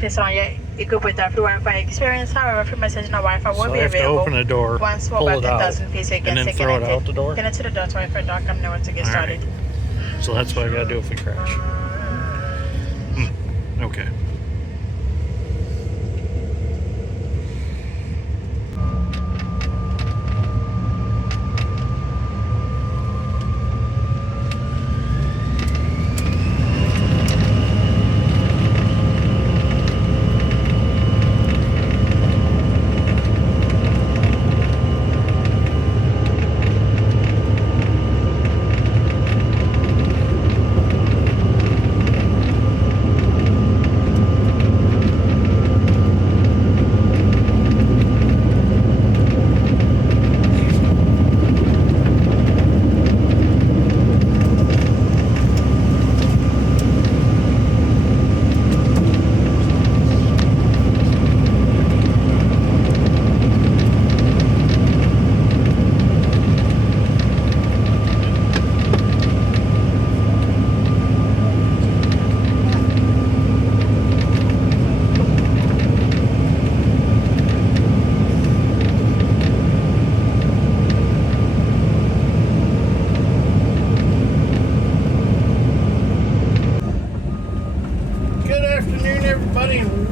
It's on your equipped with a free Wi-Fi experience. However, free message and Wi-Fi will be available. To open the door, once pull mobile it out, doesn't PC and again, then throw it out the door. Connect to the Dozer Wi-Fi dock. Know when to get started. Right. So that's what I gotta do if we crash. Okay.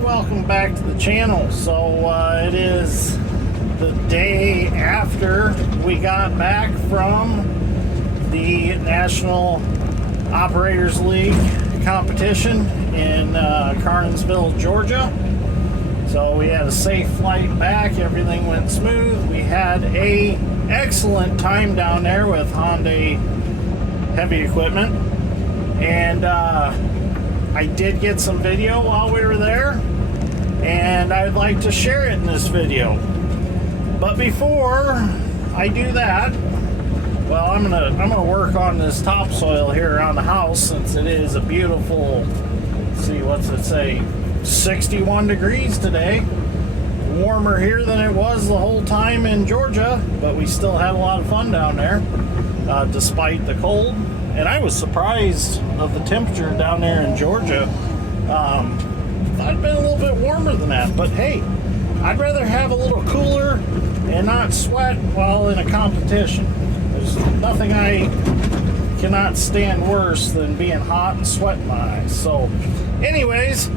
Welcome back to the channel. So it is the day after we got back from the National Operators League competition in Carnesville, Georgia. So we had a safe flight back. Everything went smooth. We had a excellent time down there with Hyundai heavy equipment, and I did get some video while we were there, and I'd like to share it in this video. But before I do that, well, I'm gonna work on this topsoil here around the house, since it is a beautiful, let's see, what's it say, 61 degrees today. Warmer here than it was the whole time in Georgia, but we still had a lot of fun down there, despite the cold. And I was surprised of the temperature down there in Georgia. Thought it'd been a little bit warmer than that, but hey, I'd rather have a little cooler and not sweat while in a competition. There's nothing I cannot stand worse than being hot and sweating my eyes. So anyways,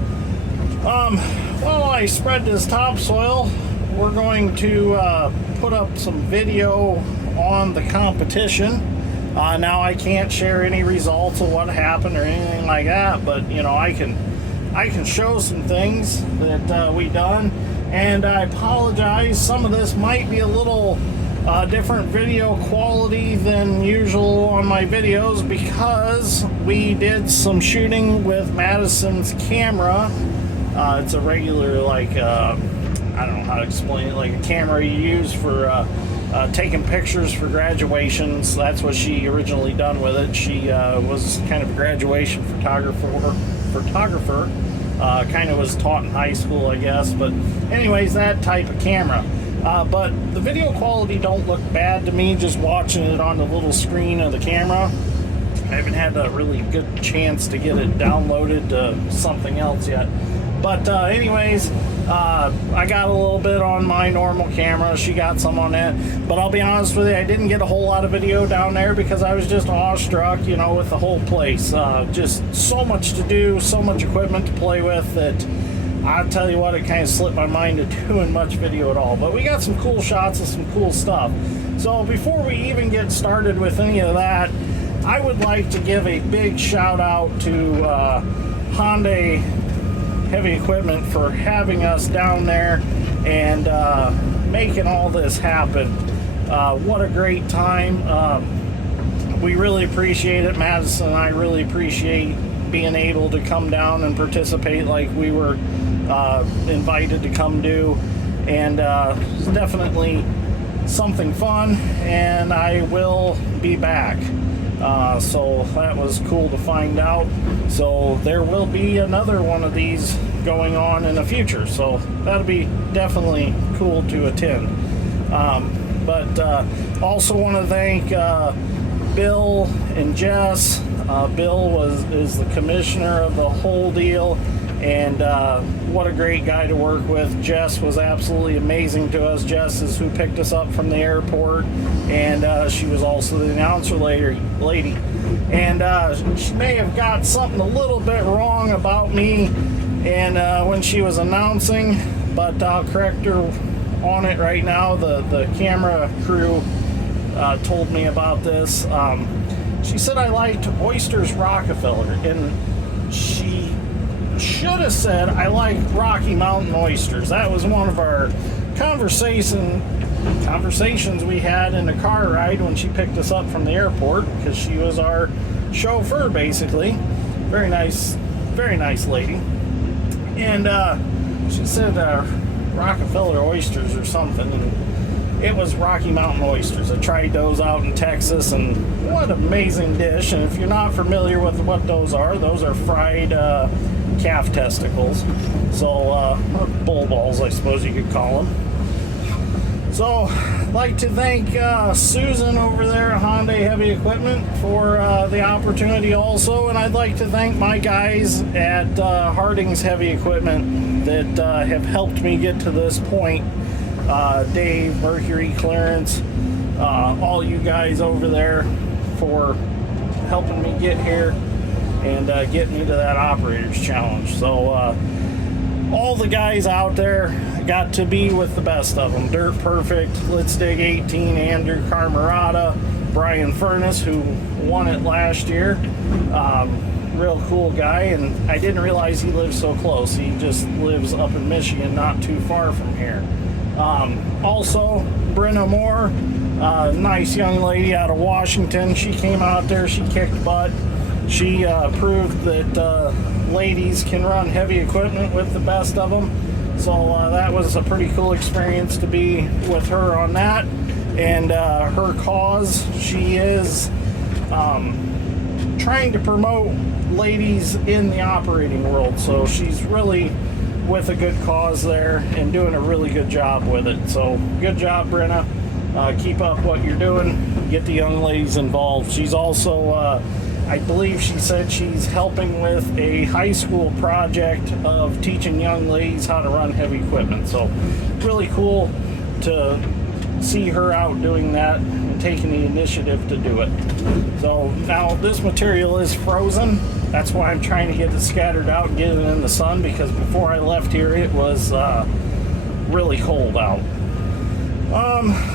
while I spread this topsoil, we're going to put up some video on the competition. Now I can't share any results of what happened or anything like that, but you know, I can show some things that we done, and I apologize. Some of this might be a little different video quality than usual on my videos, because we did some shooting with Madison's camera. It's a regular, like, I don't know how to explain it, like a camera you use for taking pictures for graduations. That's what she originally done with it. She was kind of a graduation photographer. Kind of was taught in high school, I guess. But anyways, that type of camera. But the video quality don't look bad to me just watching it on the little screen of the camera. I haven't had a really good chance to get it downloaded to something else yet. But anyways, I got a little bit on my normal camera. She got some on it. But I'll be honest with you, I didn't get a whole lot of video down there because I was just awestruck, you know, with the whole place. Just so much to do, so much equipment to play with that I'll tell you what, it kind of slipped my mind to doing much video at all. But we got some cool shots of some cool stuff. So before we even get started with any of that, I would like to give a big shout out to Hyundai Heavy Equipment for having us down there and making all this happen. What a great time. We really appreciate it. Madison and I really appreciate being able to come down and participate like we were invited to come do, and it's definitely something fun, and I will be back. So that was cool to find out. So there will be another one of these going on in the future, so that'll be definitely cool to attend. But also want to thank Bill and Jess. Bill is the commissioner of the whole deal, And what a great guy to work with. Jess was absolutely amazing to us. Jess is who picked us up from the airport, and she was also the announcer lady. And she may have got something a little bit wrong about me and when she was announcing, but I'll correct her on it right now. The camera crew told me about this. She said I liked Oysters Rockefeller, and she should have said I like Rocky Mountain oysters. That was one of our conversations we had in the car ride when she picked us up from the airport, because she was our chauffeur basically. Very nice lady. And she said Rockefeller oysters or something, and it was Rocky Mountain oysters. I tried those out in Texas, and what an amazing dish. And if you're not familiar with what those are fried calf testicles. So, bull balls, I suppose you could call them. So, I'd like to thank Susan over there at Hyundai Heavy Equipment for the opportunity also. And I'd like to thank my guys at Harding's Heavy Equipment that have helped me get to this point. Dave, Mercury, Clarence, all you guys over there for helping me get here and get me to that Operators Challenge. So all the guys out there, got to be with the best of them. Dirt Perfect, Let's Dig 18, Andrew Carmarata, Brian Furness, who won it last year. Real cool guy, and I didn't realize he lives so close. He just lives up in Michigan, not too far from here. Also, Brenna Moore, nice young lady out of Washington. She came out there, she kicked butt. She proved that ladies can run heavy equipment with the best of them. So that was a pretty cool experience to be with her on that. And her cause, she is trying to promote ladies in the operating world. So she's really with a good cause there and doing a really good job with it. So good job, Brenna. Keep up what you're doing. Get the young ladies involved. She's also, I believe she said she's helping with a high school project of teaching young ladies how to run heavy equipment. So really cool to see her out doing that and taking the initiative to do it. So now this material is frozen. That's why I'm trying to get it scattered out and get it in the sun, because before I left here it was really cold out.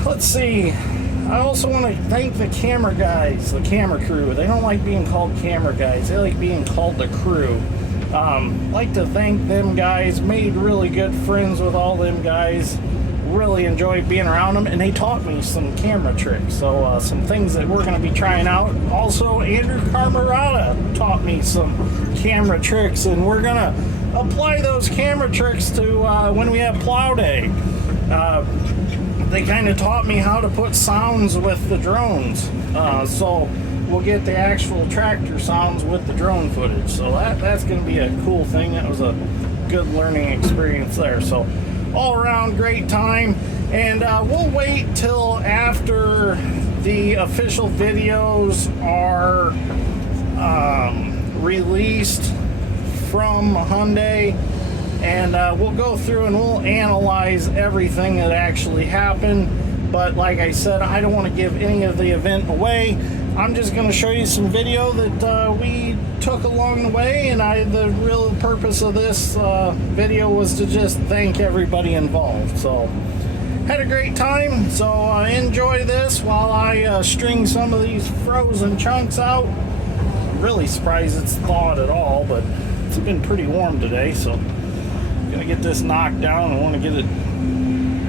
Let's see. I also want to thank the camera guys, the camera crew. They don't like being called camera guys. They like being called the crew. Like to thank them guys. Made really good friends with all them guys. Really enjoyed being around them, and they taught me some camera tricks. So some things that we're going to be trying out. Also, Andrew Carmarata taught me some camera tricks, and we're going to apply those camera tricks to when we have plow day. They kind of taught me how to put sounds with the drones. So we'll get the actual tractor sounds with the drone footage. So that's going to be a cool thing. That was a good learning experience there. So all around great time. And we'll wait till after the official videos are released from Hyundai. And we'll go through and we'll analyze everything that actually happened. But like I said, I don't want to give any of the event away. I'm just going to show you some video that we took along the way. And the real purpose of this video was to just thank everybody involved. So had a great time. So enjoy this while I string some of these frozen chunks out. I'm really surprised it's thawed at all, but it's been pretty warm today. So gonna get this knocked down. I want to get it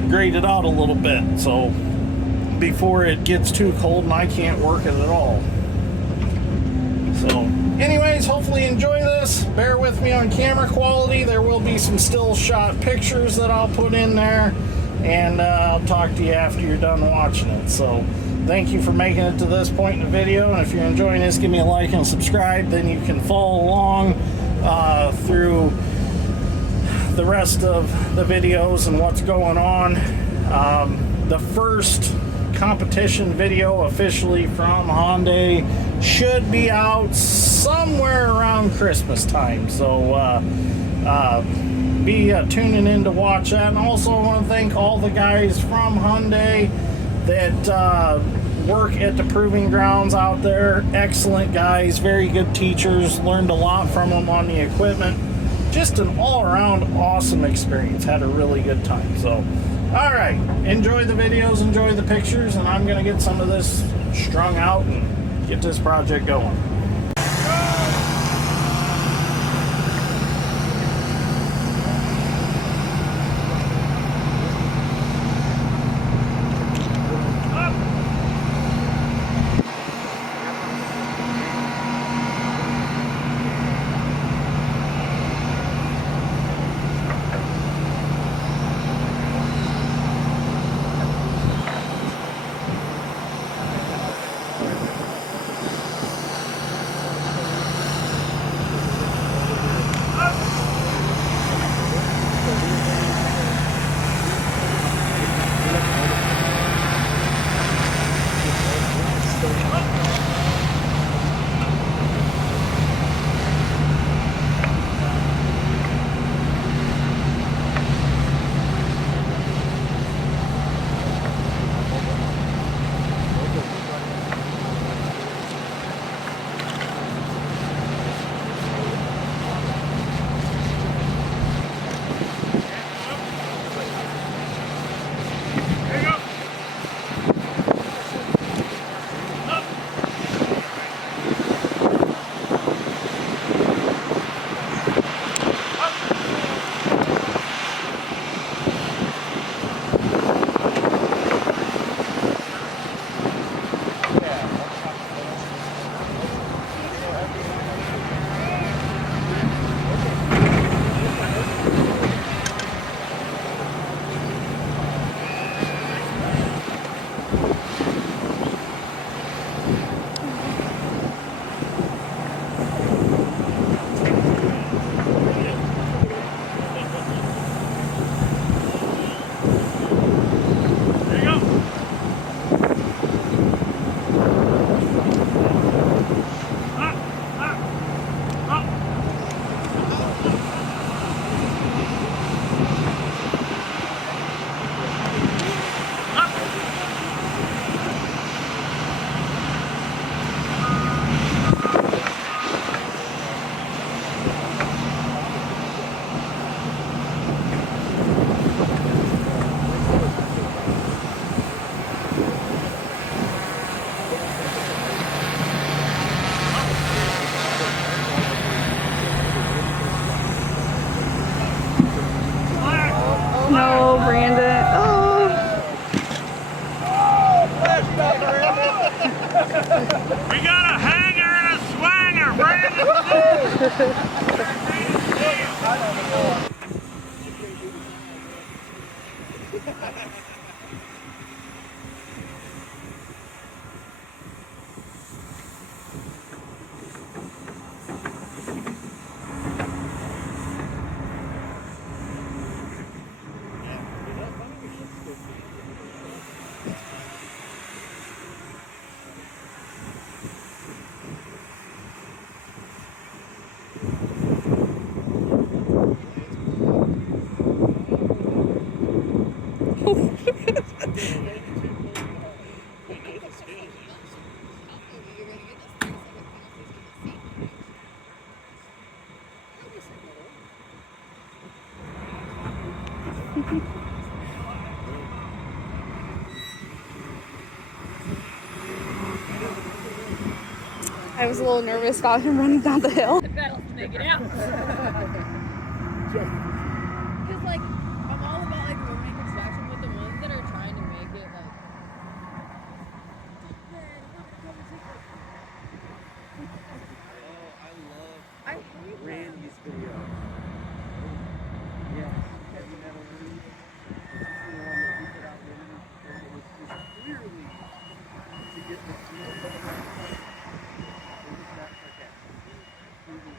graded out a little bit, so before it gets too cold and I can't work it at all. So anyways, hopefully you enjoy this. Bear with me on camera quality. There will be some still shot pictures that I'll put in there, and I'll talk to you after you're done watching it. So thank you for making it to this point in the video, and if you're enjoying this, give me a like and subscribe. Then you can follow along through the rest of the videos and what's going on. The first competition video officially from Hyundai should be out somewhere around Christmas time. So be tuning in to watch that. And also I want to thank all the guys from Hyundai that work at the proving grounds out there. Excellent guys, very good teachers. Learned a lot from them on the equipment. Just an all-around awesome experience. Had a really good time. So, all right, enjoy the videos, enjoy the pictures, and I'm gonna get some of this strung out and get this project going. No, Brandon. Oh. We got a hanger and a swanger, Brandon. I was a little nervous about him running down the hill. The pedals to make it out. Because, like, I'm all about, like, ruining construction with the ones that are trying to make it, like... I love Randy's video. Yes, heavy metal Randy. This is the one that he put out there, and it was just clearly to get the feel of the it was not sarcastic. It was truly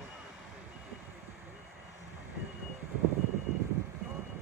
100%.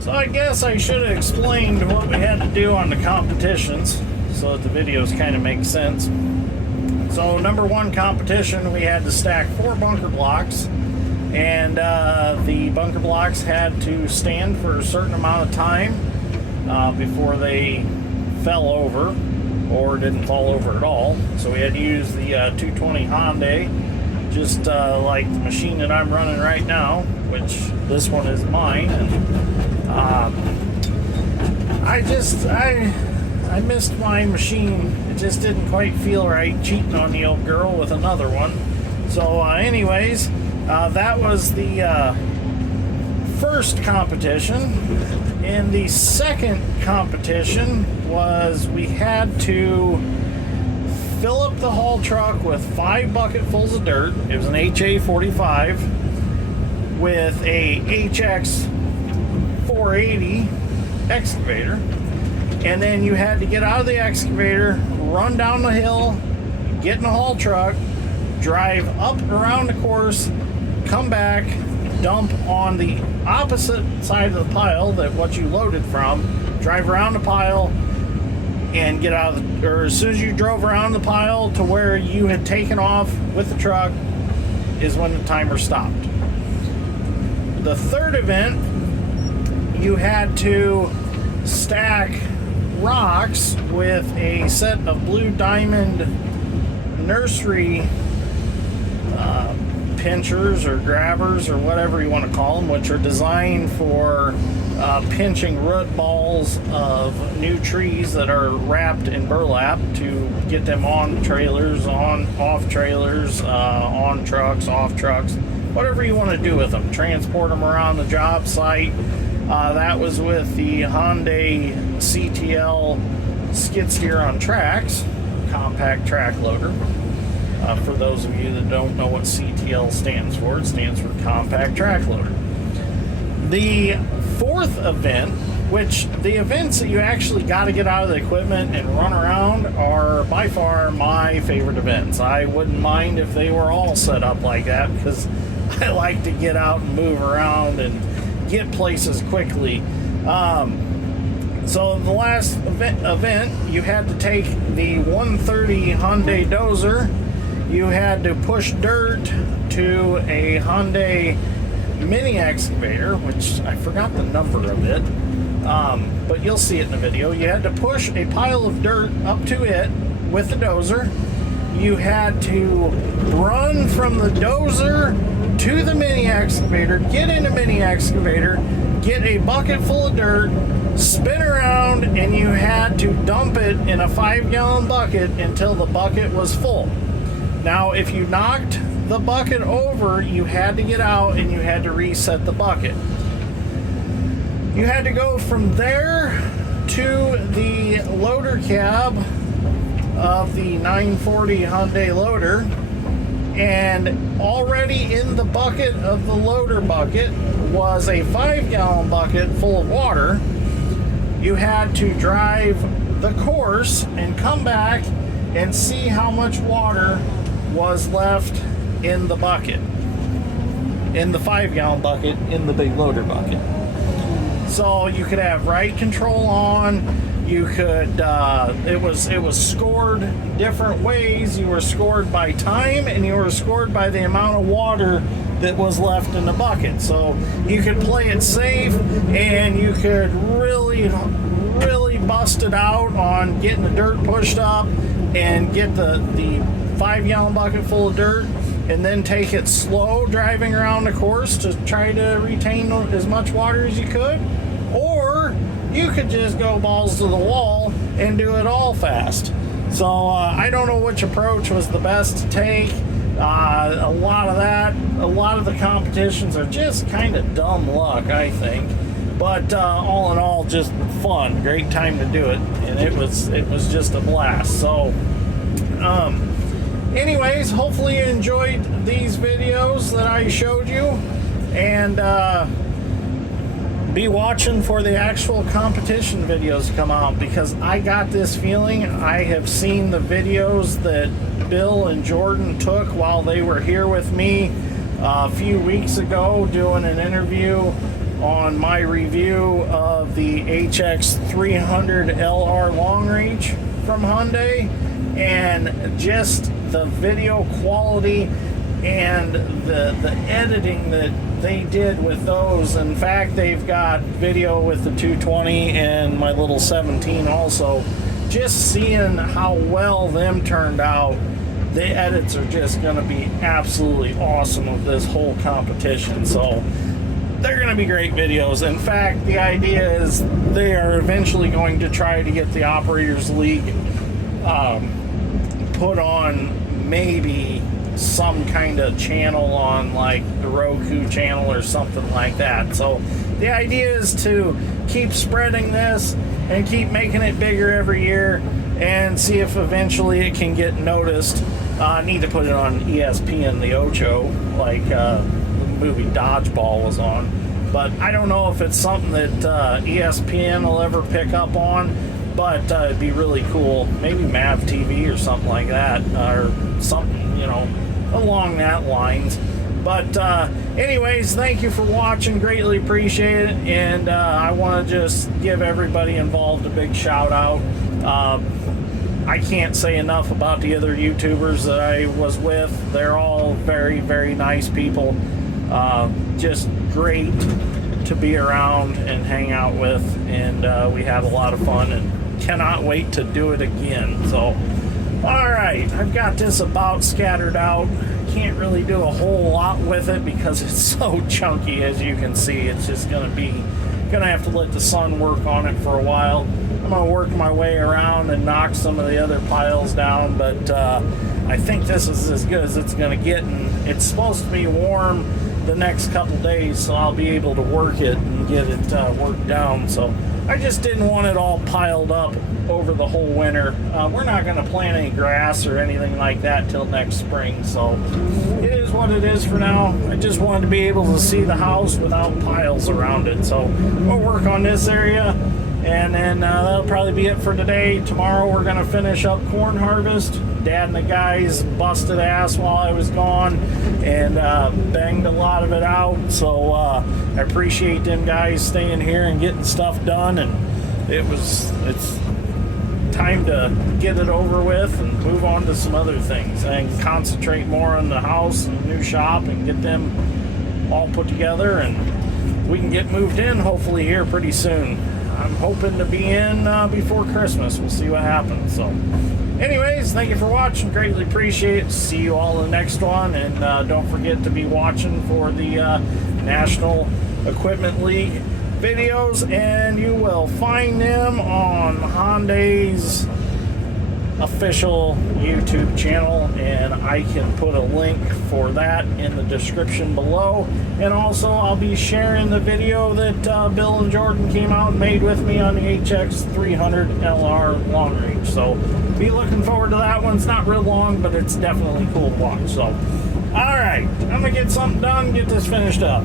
So I guess I should have explained what we had to do on the competitions so that the videos kind of make sense. So number one competition, we had to stack 4 bunker blocks, and the bunker blocks had to stand for a certain amount of time before they fell over or didn't fall over at all. So we had to use the 220 Hyundai, just like the machine that I'm running right now, which this one is mine. And I missed my machine. It just didn't quite feel right cheating on the old girl with another one. So anyways, that was the first competition. And the second competition was we had to fill up the haul truck with 5 bucketfuls of dirt. It was an HA 45 with a HX 480 excavator, and then you had to get out of the excavator, run down the hill, get in the haul truck, drive up around the course, come back, dump on the opposite side of the pile that what you loaded from, drive around the pile, and get out of the, or as soon as you drove around the pile to where you had taken off with the truck is when the timer stopped. The third event, you had to stack rocks with a set of blue diamond nursery pinchers or grabbers or whatever you want to call them, which are designed for pinching root balls of new trees that are wrapped in burlap to get them on trailers, off trailers, on trucks, off trucks, whatever you want to do with them. Transport them around the job site. That was with the Hyundai CTL skid steer on tracks, compact track loader. For those of you that don't know what CTL stands for, it stands for compact track loader. The fourth event, which the events that you actually got to get out of the equipment and run around are by far my favorite events. I wouldn't mind if they were all set up like that because I like to get out and move around and get places quickly. So the last event, you had to take the 130 Hyundai Dozer. You had to push dirt to a Hyundai mini excavator, which I forgot the number of it, but you'll see it in the video. You had to push a pile of dirt up to it with the dozer. You had to run from the dozer to the mini excavator, get in the mini excavator, get a bucket full of dirt, spin around, and you had to dump it in a 5-gallon bucket until the bucket was full. Now, if you knocked the bucket over, you had to get out and you had to reset the bucket. You had to go from there to the loader cab of the 940 Hyundai loader, and already in the bucket of the loader bucket was a 5-gallon bucket full of water. You had to drive the course and come back and see how much water was left in the bucket, in the 5-gallon bucket, in the big loader bucket. So you could have ride control on. You could, it was scored different ways. You were scored by time, and you were scored by the amount of water that was left in the bucket. So you could play it safe, and you could really bust it out on getting the dirt pushed up and get the 5-gallon bucket full of dirt, and then take it slow driving around the course to try to retain as much water as you could. Or you could just go balls to the wall and do it all fast. So I don't know which approach was the best to take. A lot of the competitions are just kind of dumb luck, I think. But all in all, just fun, great time to do it, and it was just a blast. So anyways, hopefully you enjoyed these videos that I showed you, and be watching for the actual competition videos to come out, because I got this feeling I have seen the videos that Bill and Jordan took while they were here with me a few weeks ago doing an interview on my review of the HX300 LR Long Reach from Hyundai, and just the video quality and the editing that they did with those. In fact, they've got video with the 220 and my little 17 also. Just seeing how well them turned out, the edits are just going to be absolutely awesome of this whole competition. So they're going to be great videos. In fact, the idea is they are eventually going to try to get the Operators League put on maybe some kind of channel on like the Roku channel or something like that. So the idea is to keep spreading this and keep making it bigger every year and see if eventually it can get noticed. I need to put it on ESPN, the Ocho, like the movie Dodgeball was on. But I don't know if it's something that ESPN will ever pick up on, but it'd be really cool. Maybe Mav TV or something like that, or something, you know, along that lines. But anyways, thank you for watching, greatly appreciate it, and I want to just give everybody involved a big shout out. I can't say enough about the other YouTubers that I was with. They're all very, very nice people. Just great to be around and hang out with, and we had a lot of fun and cannot wait to do it again. So alright, I've got this about scattered out. Can't really do a whole lot with it because it's so chunky, as you can see. It's just gonna have to let the sun work on it for a while. I'm gonna work my way around and knock some of the other piles down, but I think this is as good as it's gonna get, and it's supposed to be warm the next couple days, so I'll be able to work it and get it worked down. So I just didn't want it all piled up over the whole winter. We're not going to plant any grass or anything like that till next spring, so it is what it is for now. I just wanted to be able to see the house without piles around it, so we'll work on this area, and then that'll probably be it for today. Tomorrow we're going to finish up corn harvest. Dad and the guys busted ass while I was gone and banged a lot of it out, so I appreciate them guys staying here and getting stuff done, and it's time to get it over with and move on to some other things and concentrate more on the house and the new shop and get them all put together, and we can get moved in hopefully here pretty soon. I'm hoping to be in before Christmas. We'll see what happens. So anyways, thank you for watching. Greatly appreciate it. See you all in the next one, and don't forget to be watching for the National Equipment League videos, and you will find them on Hyundai's official YouTube channel, and I can put a link for that in the description below. And also I'll be sharing the video that Bill and Jordan came out and made with me on the HX 300 LR long range, so be looking forward to that one. It's not real long, but it's definitely cool to watch. So alright, I'm gonna get something done, get this finished up.